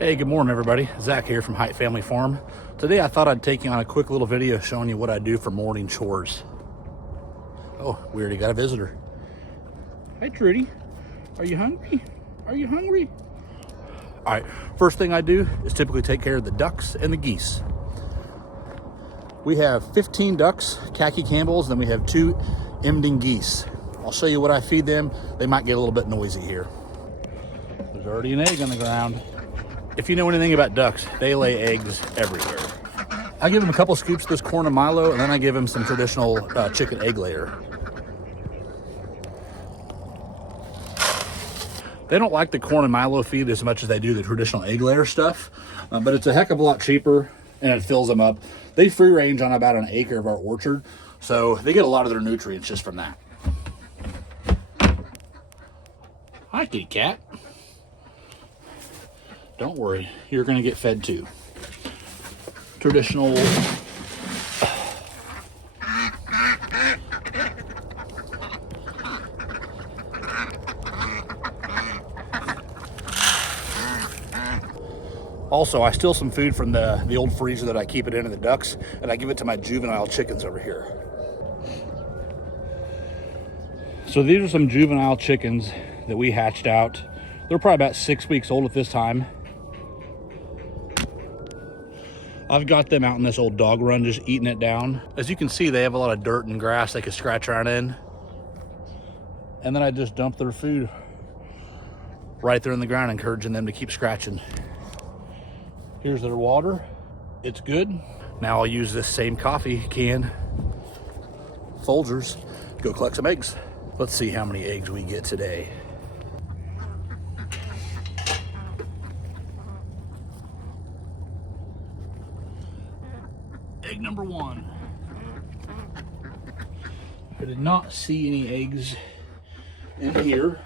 Hey, good morning everybody. Zach here from Height Family Farm. Today I thought I'd take you on a quick little video showing you what I do for morning chores. Oh, we already got a visitor. Hi Trudy, are you hungry? Are you hungry? All right, first thing I do is typically take care of the ducks and the geese. We have 15 ducks, khaki Campbells, then we have 2 Emden geese. I'll show you what I feed them. They might get a little bit noisy here. There's already an egg on the ground. If you know anything about ducks, they lay eggs everywhere. I give them a couple scoops of this corn and Milo, and then I give them some traditional chicken egg layer. They don't like the corn and Milo feed as much as they do the traditional egg layer stuff, but it's a heck of a lot cheaper and it fills them up. They free range on about an acre of our orchard, so they get a lot of their nutrients just from that. Hi, kitty cat. Don't worry, you're gonna get fed too. Traditional Also, I steal some food from the old freezer that I keep it in the ducks, and I give it to my juvenile chickens over here. So these are some juvenile chickens that we hatched out. They're probably about 6 weeks old at this time. I've got them out in this old dog run just eating it down. As you can see, they have a lot of dirt and grass they can scratch around in. And then I just dump their food right there in the ground, encouraging them to keep scratching. Here's their water. It's good. Now I'll use this same coffee can, Folgers, go collect some eggs. Let's see how many eggs we get today. Egg number 1. I did not see any eggs in here.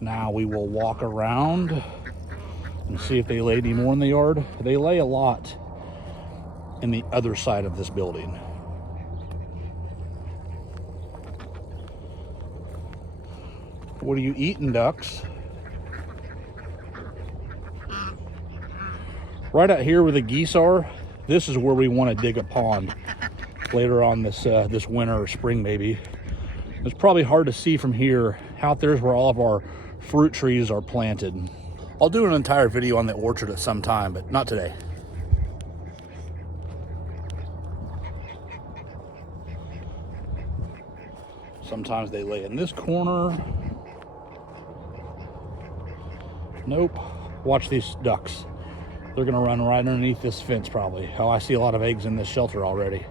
Now we will walk around and see if they lay any more in the yard. They lay a lot in the other side of this building. What are you eating, ducks? Right out here where the geese are, this is where we want to dig a pond later on this winter or spring maybe. It's probably hard to see from here. Out there's where all of our fruit trees are planted. I'll do an entire video on the orchard at some time, but not today. Sometimes they lay in this corner. Nope. Watch these ducks. They're gonna run right underneath this fence probably. Oh, I see a lot of eggs in this shelter already.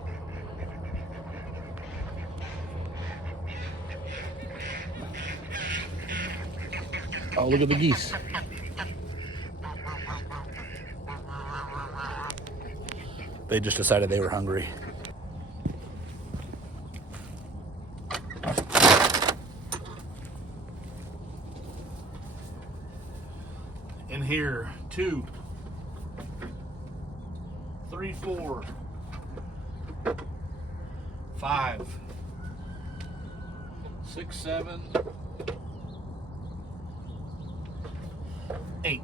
Oh, look at the geese. They just decided they were hungry. In here, 2, 3, 4, 5, 6, 7, 8.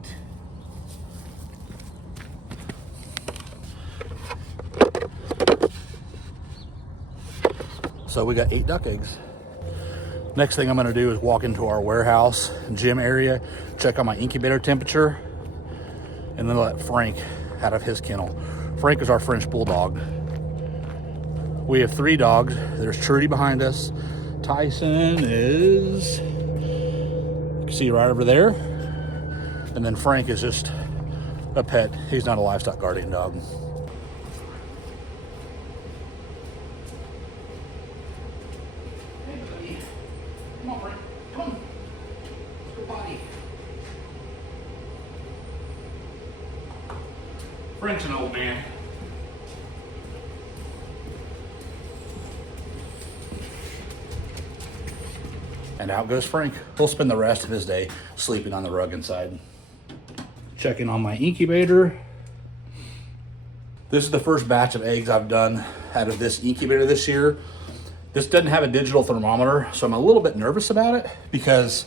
So we got 8 duck eggs. Next thing I'm gonna do is walk into our warehouse gym area, check on my incubator temperature, and then let Frank out of his kennel. Frank is our French bulldog. We have 3 dogs. There's Trudy behind us. Tyson is, you can see right over there. And then Frank is just a pet. He's not a livestock guardian dog. Hey buddy, come on Frank, come on. Let's go potty. Frank's an old man. And out goes Frank. He'll spend the rest of his day sleeping on the rug inside. Checking on my incubator. This is the first batch of eggs I've done out of this incubator this year. This doesn't have a digital thermometer, so I'm a little bit nervous about it because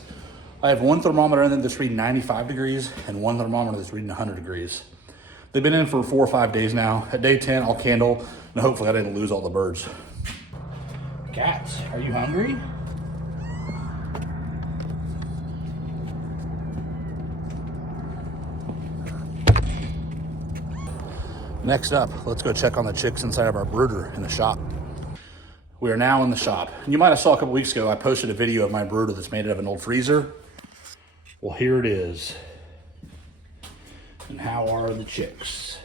I have one thermometer in there that's reading 95 degrees and one thermometer that's reading 100 degrees. They've been in for 4 or 5 days now. At day 10, I'll candle, and hopefully I didn't lose all the birds. Cats, are you hungry? Next up, let's go check on the chicks inside of our brooder in the shop. We are now in the shop. And you might have saw a couple weeks ago, I posted a video of my brooder that's made out of an old freezer. Well, here it is. And how are the chicks?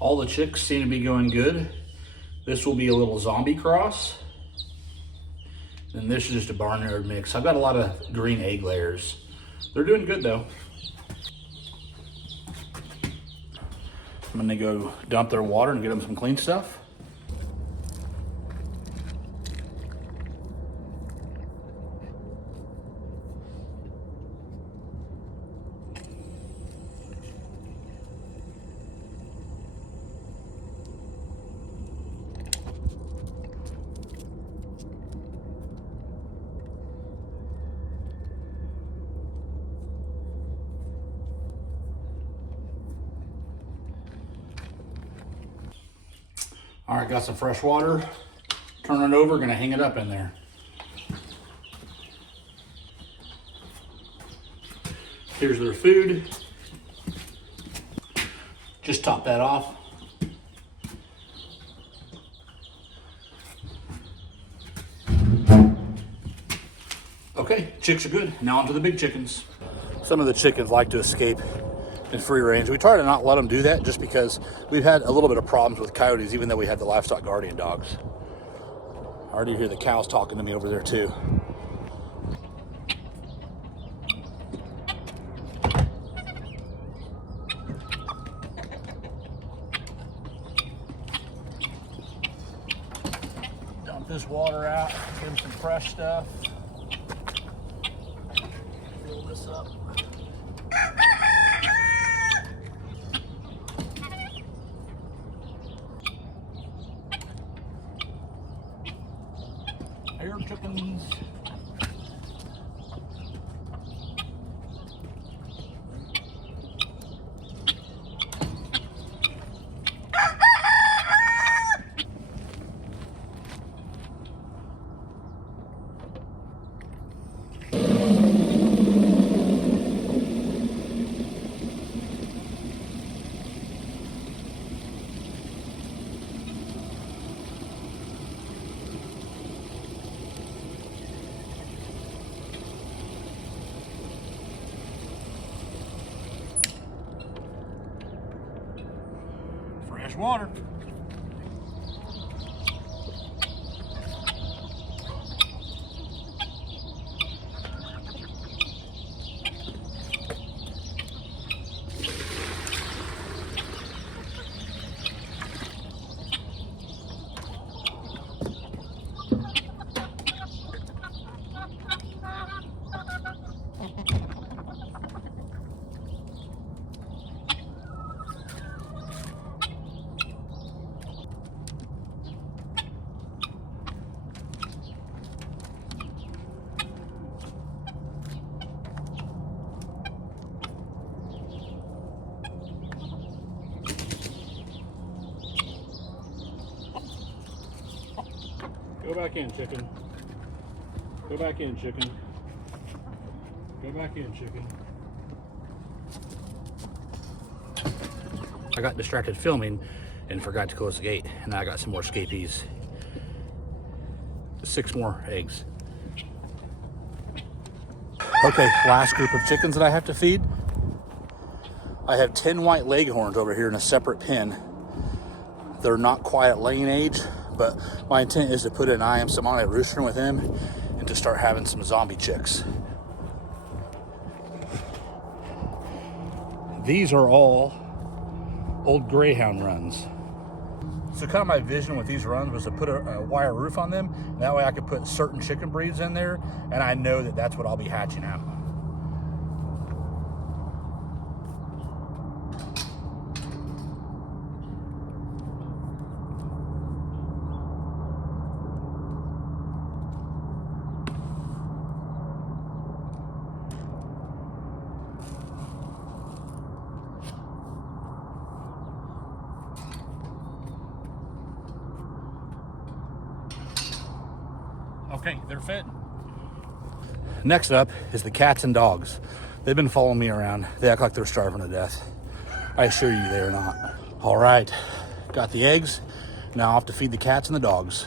All the chicks seem to be going good. This will be a little zombie cross. And this is just a barnyard mix. I've got a lot of green egg layers. They're doing good though. I'm gonna go dump their water and get them some clean stuff. All right, got some fresh water. Turn it over, gonna hang it up in there. Here's their food. Just top that off. Okay, chicks are good. Now onto the big chickens. Some of the chickens like to escape in free range. We try to not let them do that just because we've had a little bit of problems with coyotes, even though we had the livestock guardian dogs. I already hear the cows talking to me over there too. Dump this water out, give them some fresh stuff. Fill this up. Air chickens. Fresh water. Go back in, chicken. Go back in, chicken. Go back in, chicken. I got distracted filming and forgot to close the gate, and now I got some more scapies. 6 more eggs. Okay, last group of chickens that I have to feed. I have 10 white leghorns over here in a separate pen. They're not quite at laying age, but my intent is to put an IM Samana rooster with them and to start having some zombie chicks. These are all old greyhound runs. So kind of my vision with these runs was to put a wire roof on them. And that way I could put certain chicken breeds in there, and I know that that's what I'll be hatching out. Okay, they're fed. Next up is the cats and dogs. They've been following me around. They act like they're starving to death. I assure you they are not. All right, got the eggs. Now I have to feed the cats and the dogs.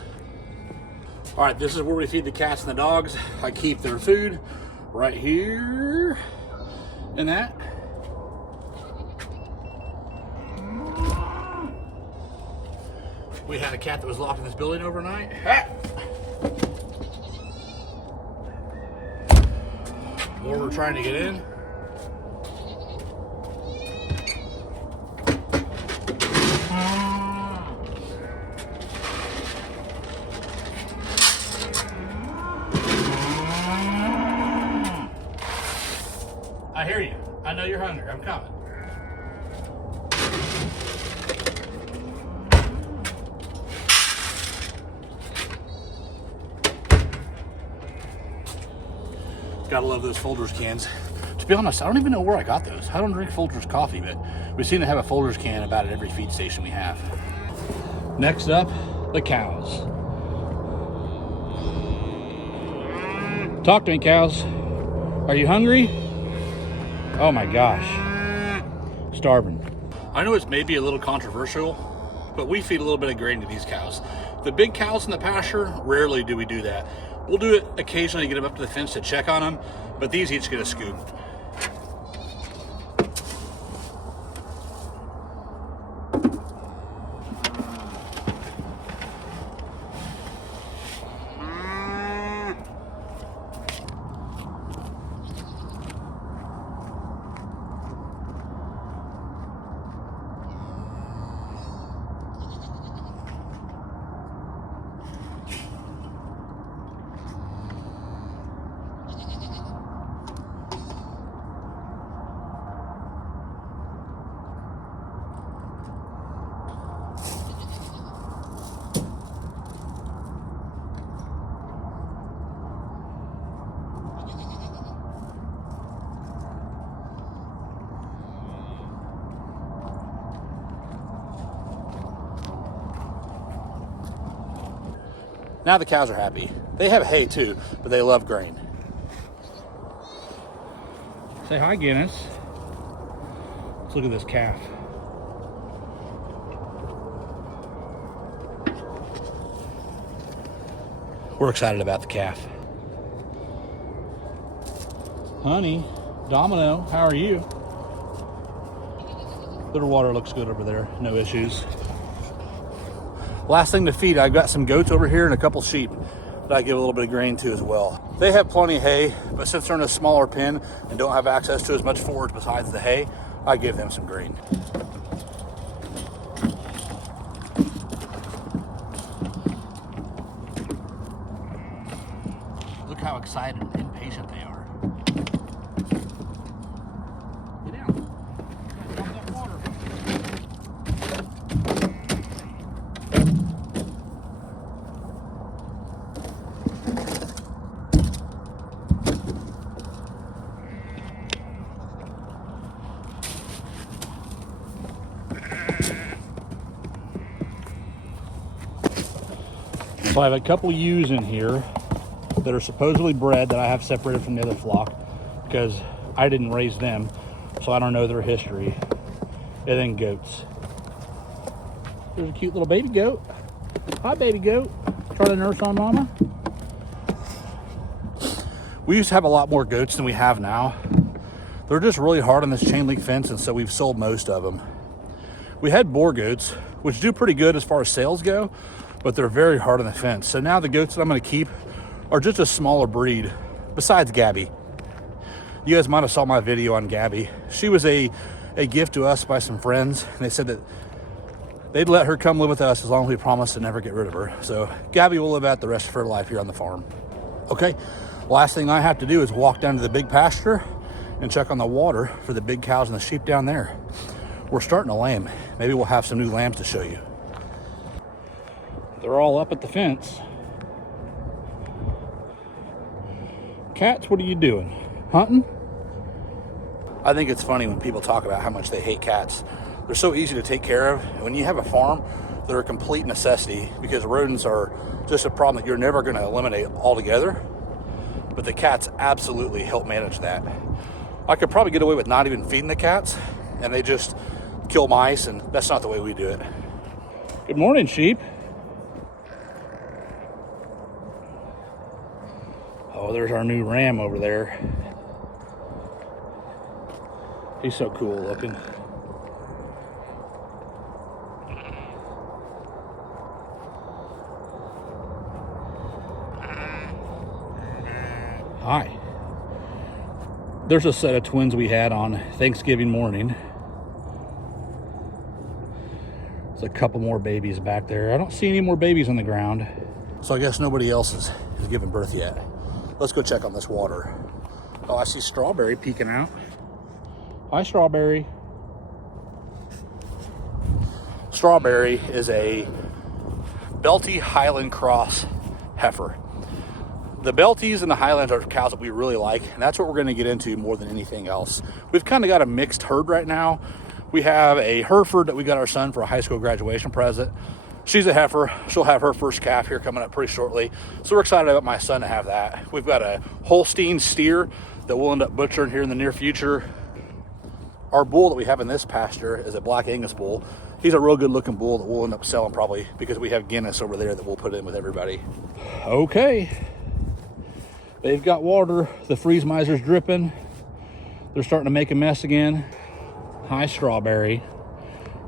All right, this is where we feed the cats and the dogs. I keep their food right here in that. We had a cat that was locked in this building overnight. Or we're trying to get in. I hear you. I know you're hungry. I'm coming. Gotta love those Folgers cans. To be honest, I don't even know where I got those. I don't drink Folgers coffee, but we seem to have a Folgers can about at every feed station we have. Next up, the cows. Talk to me, cows. Are you hungry? Oh my gosh. Starving. I know it's maybe a little controversial, but we feed a little bit of grain to these cows. The big cows in the pasture, rarely do we do that. We'll do it occasionally to get them up to the fence to check on them, but these each get a scoop. Now the cows are happy. They have hay too, but they love grain. Say hi, Guinness. Let's look at this calf. We're excited about the calf. Honey, Domino, how are you? Their water looks good over there, no issues. Last thing to feed, I've got some goats over here and a couple sheep that I give a little bit of grain to as well. They have plenty of hay, but since they're in a smaller pen and don't have access to as much forage besides the hay, I give them some grain. Look how excited and impatient they are. Get down. Dump that water. So I have a couple ewes in here that are supposedly bred that I have separated from the other flock because I didn't raise them, so I don't know their history. And then goats. There's a cute little baby goat. Hi, baby goat. Trying to nurse on mama. We used to have a lot more goats than we have now. They're just really hard on this chain link fence, and so we've sold most of them. We had boar goats, which do pretty good as far as sales go, but they're very hard on the fence. So now the goats that I'm gonna keep are just a smaller breed, besides Gabby. You guys might have saw my video on Gabby. She was a gift to us by some friends, and they said that they'd let her come live with us as long as we promised to never get rid of her. So Gabby will live out the rest of her life here on the farm. Okay, last thing I have to do is walk down to the big pasture and check on the water for the big cows and the sheep down there. We're starting to lamb. Maybe we'll have some new lambs to show you. They're all up at the fence. Cats, what are you doing? Hunting? I think it's funny when people talk about how much they hate cats. They're so easy to take care of. When you have a farm, they're a complete necessity because rodents are just a problem that you're never going to eliminate altogether. But the cats absolutely help manage that. I could probably get away with not even feeding the cats, and they just kill mice, and that's not the way we do it. Good morning, sheep. Oh, there's our new ram over there. He's so cool looking. Hi. There's a set of twins we had on Thanksgiving morning. There's a couple more babies back there. I don't see any more babies on the ground. So I guess nobody else has given birth yet. Let's go check on this water. Oh, I see Strawberry peeking out. Hi, Strawberry. Strawberry is a Belty Highland Cross heifer. The Belties and the Highlands are cows that we really like, and that's what we're going to get into more than anything else. We've kind of got a mixed herd right now. We have a Hereford that we got our son for a high school graduation present. She's a heifer. She'll have her first calf here coming up pretty shortly. So we're excited about my son to have that. We've got a Holstein steer that we'll end up butchering here in the near future. Our bull that we have in this pasture is a Black Angus bull. He's a real good looking bull that we'll end up selling probably because we have Guinness over there that we'll put in with everybody. Okay. They've got water. The freeze miser's dripping. They're starting to make a mess again. Hi, Strawberry.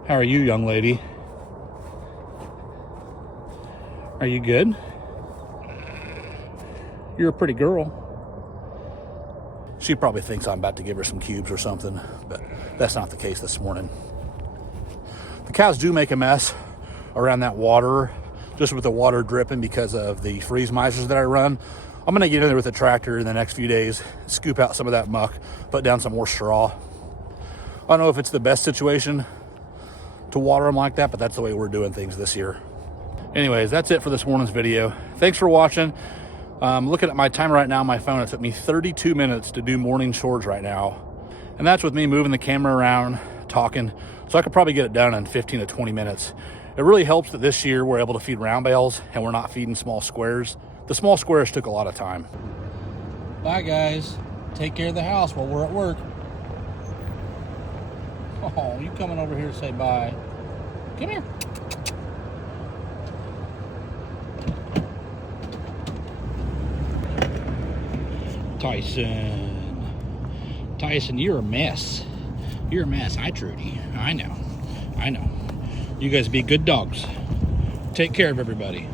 How are you, young lady? Are you good? You're a pretty girl. She probably thinks I'm about to give her some cubes or something, but that's not the case this morning. The cows do make a mess around that water, just with the water dripping because of the freeze misers that I run. I'm gonna get in there with a tractor in the next few days, scoop out some of that muck, put down some more straw. I don't know if it's the best situation to water them like that, but that's the way we're doing things this year. Anyways, that's it for this morning's video. Thanks for watching. Looking at my timer right now on my phone, it took me 32 minutes to do morning chores right now. And that's with me moving the camera around, talking. So I could probably get it done in 15 to 20 minutes. It really helps that this year we're able to feed round bales and we're not feeding small squares. The small squares took a lot of time. Bye, guys. Take care of the house while we're at work. Oh, you coming over here to say bye? Come here. Tyson, you're a mess. You're a mess. Hi, Trudy. I know. You guys be good dogs. Take care of everybody.